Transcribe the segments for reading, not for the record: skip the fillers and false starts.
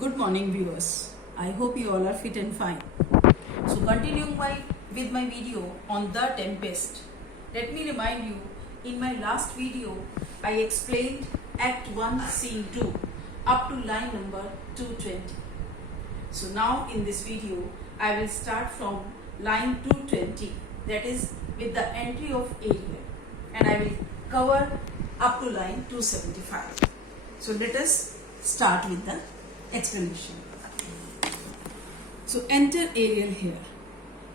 Good morning viewers. I hope you all are fit and fine. So continuing with my video on The Tempest, let me remind you, in my last video I explained Act 1 Scene 2 up to line number 220. So now in this video I will start from line 220, that is with the entry of Ariel, and I will cover up to line 275. So let us start with the explanation. So enter Ariel here.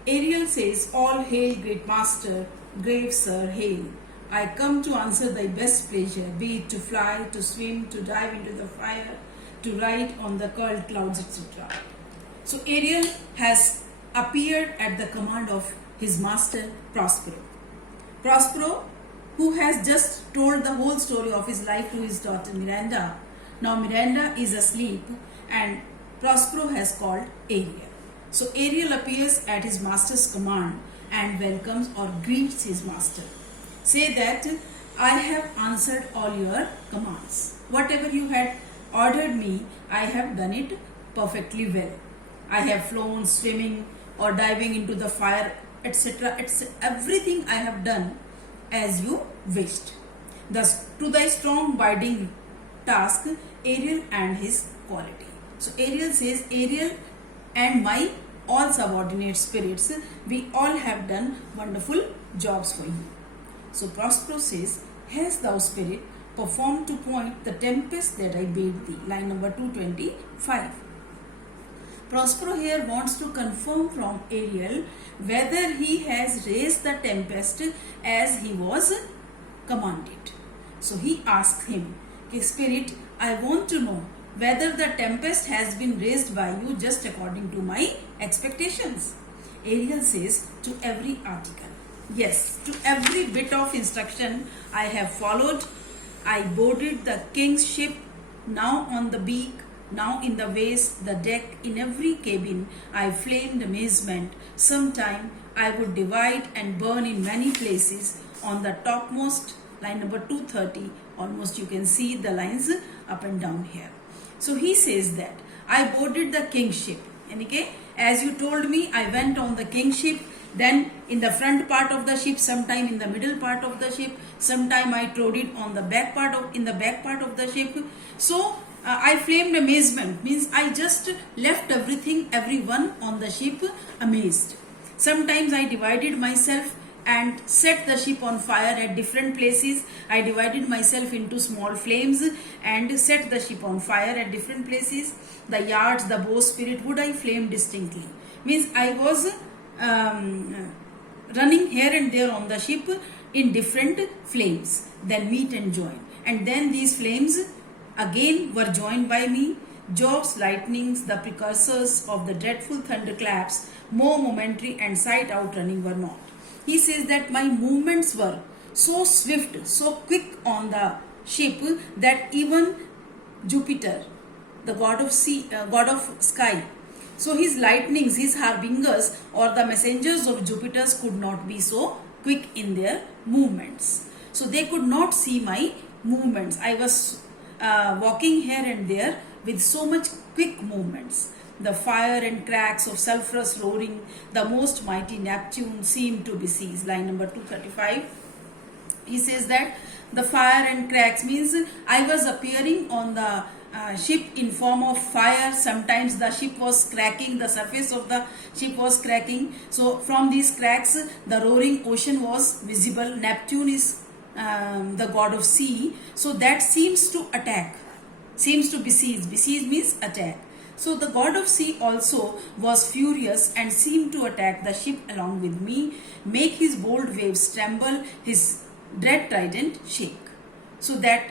Ariel says, "All hail, great master, grave sir, hail. I come to answer thy best pleasure, be it to fly, to swim, to dive into the fire, to ride on the curled clouds, etc." So Ariel has appeared at the command of his master Prospero. Prospero, who has just told the whole story of his life to his daughter Miranda. Now Miranda is asleep and Prospero has called Ariel. So Ariel appears at his master's command and welcomes or greets his master. Say that, "I have answered all your commands. Whatever you had ordered me, I have done it perfectly well. I have flown, swimming or diving into the fire, etc. Everything I have done as you wished. Thus, to thy strong binding task, Ariel and his quality." So Ariel says, "Ariel and my all subordinate spirits, we all have done wonderful jobs for you." So Prospero says, "Hast thou, spirit, performed to point the tempest that I bade thee?" Line number 225. Prospero here wants to confirm from Ariel whether he has raised the tempest as he was commanded. So he asks him, "Spirit, I want to know whether the tempest has been raised by you just according to my expectations." Ariel says, "To every article. Yes, to every bit of instruction I have followed. I boarded the king's ship, now on the beak, now in the waist, the deck, in every cabin I flamed amazement. Sometime I would divide and burn in many places on the topmost." Line number 230, almost you can see the lines up and down here. So he says that, "I boarded the king's ship." And okay, as you told me, I went on the king's ship, then in the front part of the ship, sometime in the middle part of the ship, sometime I trod it on the back part of the ship. So I flamed amazement, means I just left everyone on the ship amazed. Sometimes I divided myself and set the ship on fire at different places. I divided myself into small flames and set the ship on fire at different places. The yards, the bowsprit would I flame distinctly. Means I was running here and there on the ship in different flames, then meet and join. And then these flames again were joined by me. Jove's lightnings, the precursors of the dreadful thunderclaps, more momentary and sight outrunning were not. He says that my movements were so swift, so quick on the ship that even Jupiter, the god of sky, so his lightnings, his harbingers or the messengers of Jupiter's could not be so quick in their movements. So they could not see my movements. I was walking here and there with so much quick movements. The fire and cracks of sulphurous roaring, the most mighty Neptune seemed to be seized. Line number 235. He says that the fire and cracks means I was appearing on the ship in form of fire. Sometimes the ship was cracking, the surface of the ship was cracking. So from these cracks, the roaring ocean was visible. Neptune is the god of sea. So that seems to attack, seems to besiege. Besiege means attack. So the god of sea also was furious and seemed to attack the ship along with me, make his bold waves tremble, his dread trident shake. So that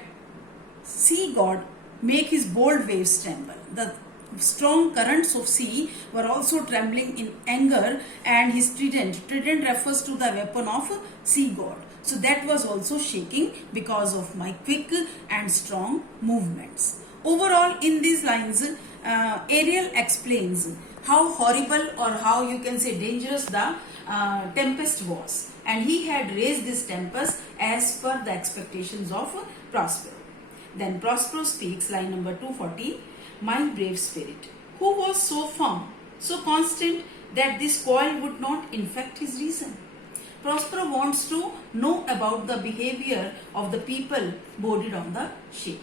sea god make his bold waves tremble. The strong currents of sea were also trembling in anger, and his trident refers to the weapon of sea god. So that was also shaking because of my quick and strong movements. Overall, in these lines, Ariel explains how horrible, or how you can say dangerous, the tempest was, and he had raised this tempest as per the expectations of Prospero. Then Prospero speaks, line number 240. my brave spirit, who was so firm, so constant that this coil would not infect his reason. Prospero wants to know about the behavior of the people boarded on the ship.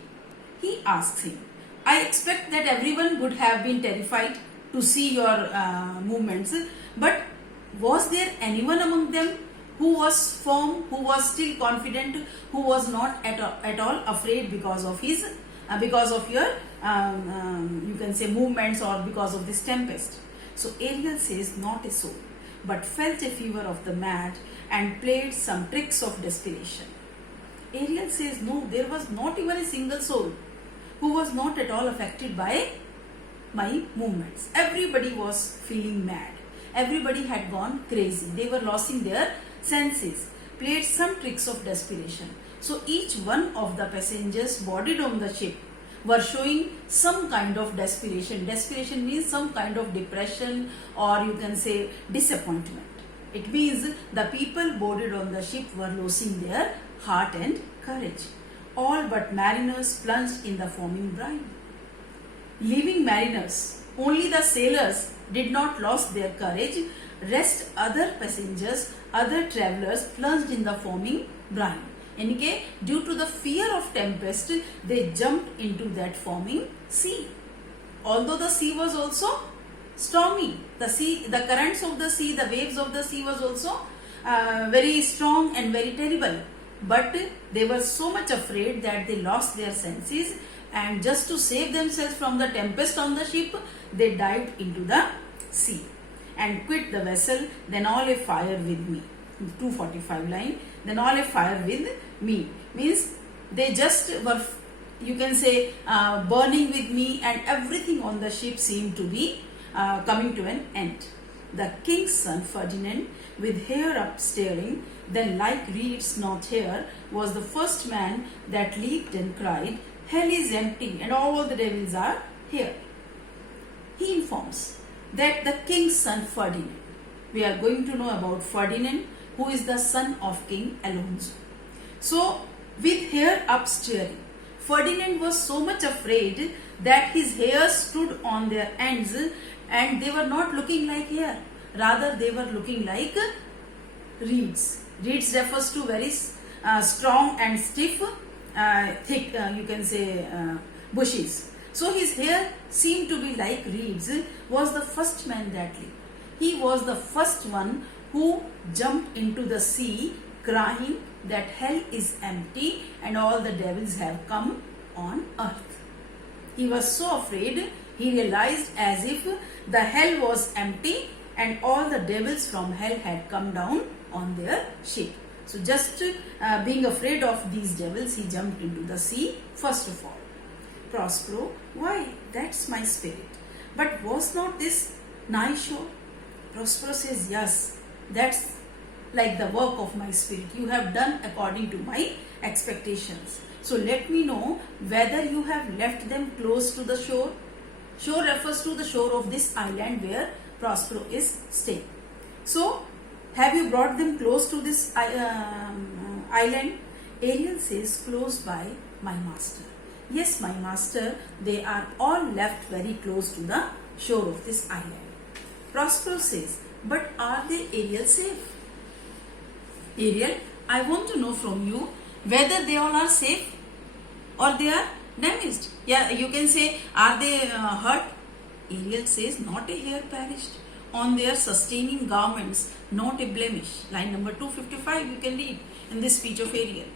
He asks him, I expect that everyone would have been terrified to see your movements, but was there anyone among them who was firm, who was still confident, who was not at all afraid because of his, because of your, you can say, movements, or because of this tempest? So Ariel says, not a soul, but felt a fever of the mad and played some tricks of desperation. Ariel says, no, there was not even a single soul who was not at all affected by my movements. Everybody was feeling mad. Everybody had gone crazy. They were losing their senses, played some tricks of desperation. So each one of the passengers boarded on the ship were showing some kind of desperation. Desperation means some kind of depression, or you can say disappointment. It means the people boarded on the ship were losing their heart and courage. All but mariners plunged in the foaming brine. Leaving mariners, only the sailors did not lose their courage. Rest other passengers, other travelers plunged in the foaming brine. Anyway, due to the fear of tempest, they jumped into that foaming sea. Although the sea was also stormy, the currents of the sea, the waves of the sea was also very strong and very terrible. But they were so much afraid that they lost their senses, and just to save themselves from the tempest on the ship, they dived into the sea and quit the vessel. Then all a fire with me. 245 line. Then all a fire with me means they just were, you can say, burning with me, and everything on the ship seemed to be coming to an end. The king's son Ferdinand, with hair up staring, then like reeds not here, was the first man that leaped and cried, hell is empty and all the devils are here. He informs that the king's son Ferdinand, we are going to know about Ferdinand, who is the son of King Alonso. So with hair up staring, Ferdinand was so much afraid that his hairs stood on their ends, and they were not looking like hair, rather they were looking like reeds. Reeds refers to very strong and stiff, thick, you can say, bushes. So his hair seemed to be like reeds. Was the first man that leaped. He was the first one who jumped into the sea crying that hell is empty and all the devils have come on earth. He was so afraid, he realized as if the hell was empty and all the devils from hell had come down on their ship. So just being afraid of these devils, he jumped into the sea first of all. Prospero, why, that's my spirit. But was not this nice shore? Prospero says, yes, that's like the work of my spirit. You have done according to my expectations. So let me know whether you have left them close to the shore. Shore refers to the shore of this island where Prospero is staying. So have you brought them close to this island? Ariel says, close by, my master. Yes, my master, they are all left very close to the shore of this island. Prospero says, but are they, Ariel, safe? Ariel, I want to know from you whether they all are safe or they are damaged. Yeah, you can say, are they hurt? Ariel says, not a hair perished. On their sustaining garments, not a blemish. Line number 255, you can read in this speech of Ariel.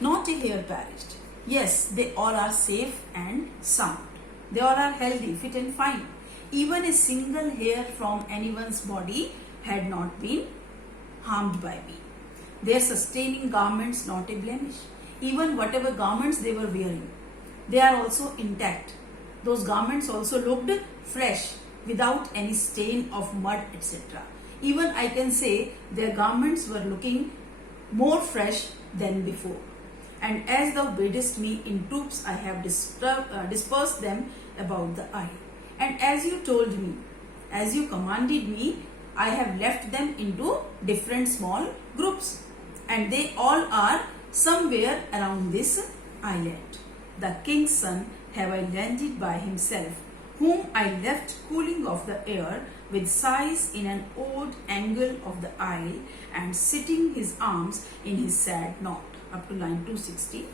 Not a hair perished. Yes, they all are safe and sound. They all are healthy, fit and fine. Even a single hair from anyone's body had not been harmed by me. Their sustaining garments, not a blemish. Even whatever garments they were wearing, they are also intact. Those garments also looked fresh, without any stain of mud, etc. Even I can say their garments were looking more fresh than before. And as thou bidest me in troops, I have dispersed them about the isle. And as you told me, as you commanded me, I have left them into different small groups. And they all are somewhere around this island. The king's son have I landed by himself, whom I left cooling off the air with sighs in an odd angle of the aisle and sitting his arms in his sad knot. Up to line 260,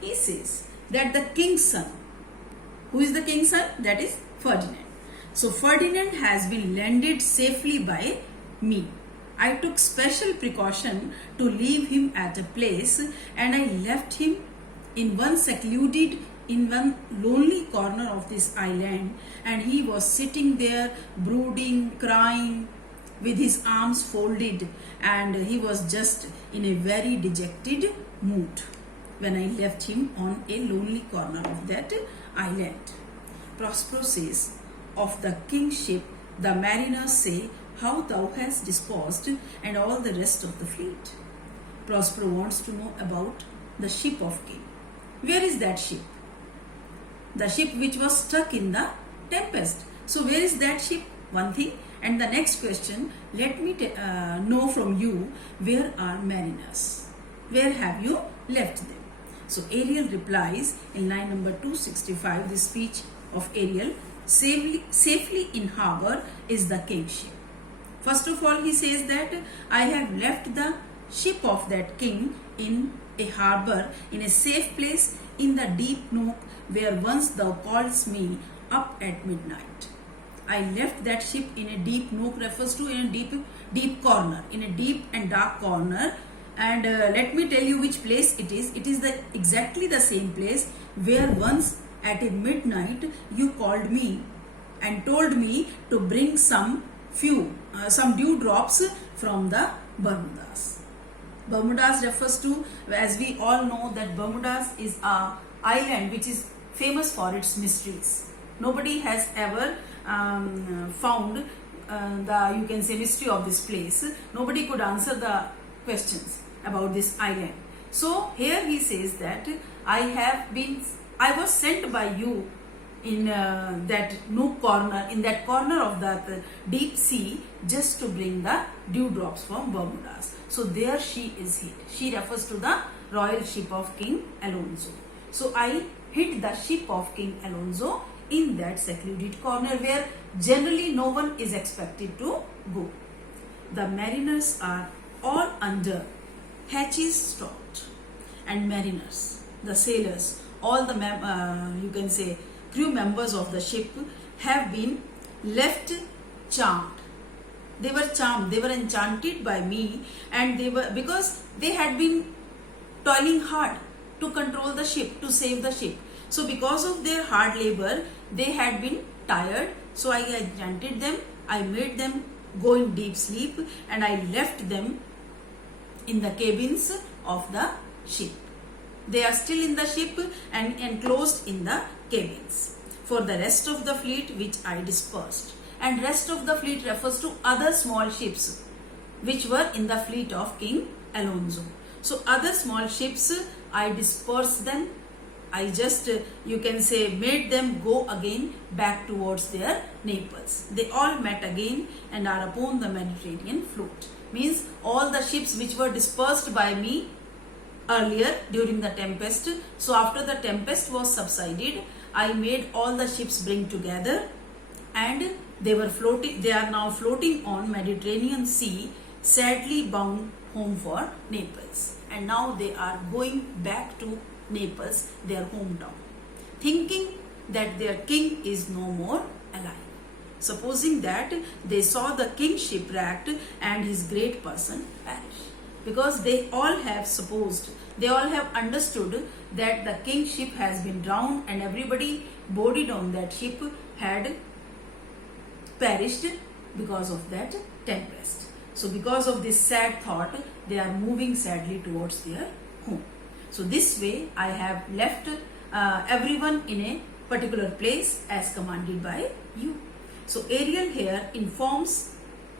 he says that the king's son, who is the king's son? That is Ferdinand. So Ferdinand has been landed safely by me. I took special precaution to leave him at a place, and I left him in one lonely corner of this island, and he was sitting there brooding, crying, with his arms folded, and he was just in a very dejected mood when I left him on a lonely corner of that island. Prospero says, of the king's ship, the mariners say, how thou hast disposed, and all the rest of the fleet. Prospero wants to know about the ship of king. Where is that ship? The ship which was stuck in the tempest. So where is that ship? One thing. And the next question, let me know from you, where are mariners? Where have you left them? So Ariel replies in line number 265, the speech of Ariel, safely in harbor is the king's ship. First of all, he says that I have left the ship of that king in a harbor, in a safe place, in the deep nook where once thou calledst me up at midnight. I left that ship in a deep nook, refers to in a deep corner, in a deep and dark corner. And let me tell you which place it is. It is exactly the same place where once at a midnight you called me and told me to bring some dewdrops from the Bermudas. Bermudas refers to, as we all know, that Bermudas is a island which is famous for its mysteries. Nobody has ever found the, you can say, mystery of this place. Nobody could answer the questions about this island. So here he says that I was sent by you in that nook corner, in that corner of that deep sea, just to bring the dewdrops from Bermudas. So there she is hid. She refers to the royal ship of King Alonso. So I hid the ship of King Alonso in that secluded corner where generally no one is expected to go. The mariners are all under hatches stopped, and mariners, the sailors, all the you can say crew members of the ship have been left charmed. They were charmed, they were enchanted by me, and because they had been toiling hard to control the ship, to save the ship. So because of their hard labor, they had been tired. So I enchanted them, I made them go in deep sleep, and I left them in the cabins of the ship. They are still in the ship and enclosed in the cabins. For the rest of the fleet which I dispersed. And rest of the fleet refers to other small ships which were in the fleet of King Alonso. So other small ships, I dispersed them. I just, you can say, made them go again back towards their Naples. They all met again and are upon the Mediterranean float. Means all the ships which were dispersed by me earlier during the tempest. So after the tempest was subsided, I made all the ships bring together, and they are now floating on Mediterranean Sea, sadly bound home for Naples. And now they are going back to Naples, their hometown, thinking that their king is no more alive. Supposing that they saw the king shipwrecked and his great person perish. Because they all have understood that the king's ship has been drowned and everybody boarded on that ship had perished because of that tempest. So because of this sad thought, they are moving sadly towards their home. So this way I have left everyone in a particular place as commanded by you. So Ariel here informs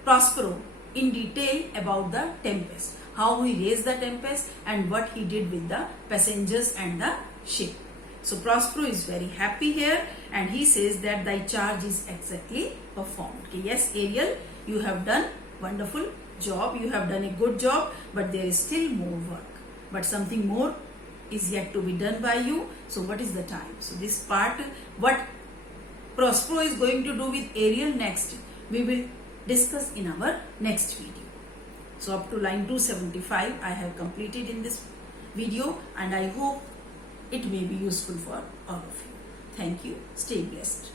Prospero in detail about the tempest, how he raised the tempest and what he did with the passengers and the ship. So Prospero is very happy here and he says that thy charge is exactly performed. Okay, yes, Ariel, you have done wonderful job, you have done a good job, but there is still more work. But something more is yet to be done by you. So what is the time? So this part, what Prospero is going to do with Ariel next, we will discuss in our next video. So up to line 275 I have completed in this video, and I hope it may be useful for all of you. Thank you. Stay blessed.